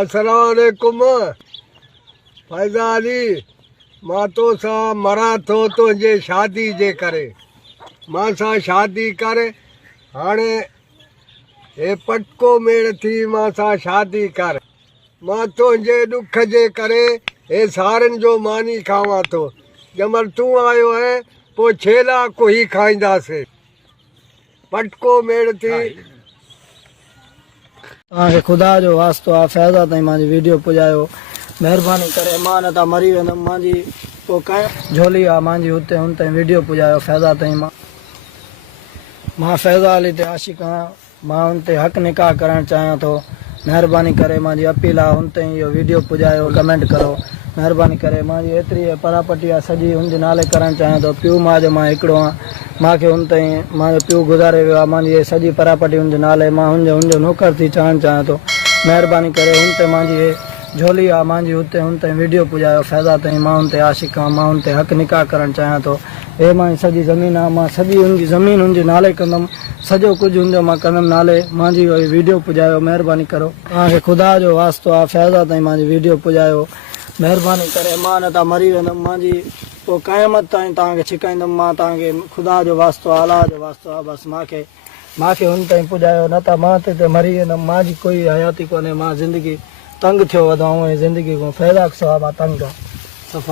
अस्सलाम वालेकुम फैज़ा अली मां तो सां मरां थो तुंहिंजे शादी जे करे मां सां शादी कर हाणे हे पटको मेड़ थी मां सां शादी कर मां तुंहिंजे ॾुख जे करे हे सारनि जो मानी खावां थो जमल तूं आयो है पोइ छेला कोई खाईंदासीं पटको मेड़ थी तव्हांखे ख़ुदा जो वास्तो आहे फैज़ा ताईं मुंहिंजी वीडियो पुॼायो महिरबानी करे मां न त मरी वेंदुमि मुंहिंजी पोइ कंहिं झोली आहे मुंहिंजी हुते हुन ताईं वीडियो पुॼायो फैज़ा ताईं मां फैज़ा अली ते आशिक़ आहियां मां हुन ते हक़ निकाह करणु चाहियां थो महिरबानी करे मुंहिंजी अपील आहे हुन ताईं इहो वीडियो पुॼायो कमेंट करो महिरबानी करे मुंहिंजी एतिरी परापटी आहे सॼी हुनजे नाले करणु चाहियां थो पिउ मां जो मां हिकिड़ो आहियां मूंखे हुन ताईं मुंहिंजो पिउ गुज़ारे वियो आहे मुंहिंजी सॼी परापटी हुनजे नाले मां हुनजो नौकर थी ठहणु चाहियां थो महिरबानी करे हुन ते मुंहिंजी झोली आहे मुंहिंजी हुते हुन ताईं वीडियो पुॼायो फैज़ा ताईं मां हुन ते आशिक़ आहियां मां हुन ते हक़ निकाह करणु चाहियां थो हे मुंहिंजी सॼी ज़मीन आहे मां सॼी हुनजी ज़मीन हुनजे नाले कंदुमि सॼो कुझु हुनजो मां कंदुमि नाले मुंहिंजी वीडियो पुॼायो महिरबानी करो तव्हांखे ख़ुदा जो वास्तो आहे फैज़ा ताईं मुंहिंजी वीडियो पुॼायो महिरबानी करे मां न त मरी वेंदुमि मुंहिंजी पोइ क़यामत ताईं तव्हांखे छिकाईंदुमि मां तव्हांखे ख़ुदा जो वास्तो आहे अलाह जो वास्तो आहे बसि मूंखे हुन ताईं पुॼायो न त मां ते मरी वेंदुमि मुंहिंजी कोई हयाती कोन्हे मां ज़िंदगी तंग थियो वधां ऐं ज़िंदगी को फैज़ा सवा मां तंग आहे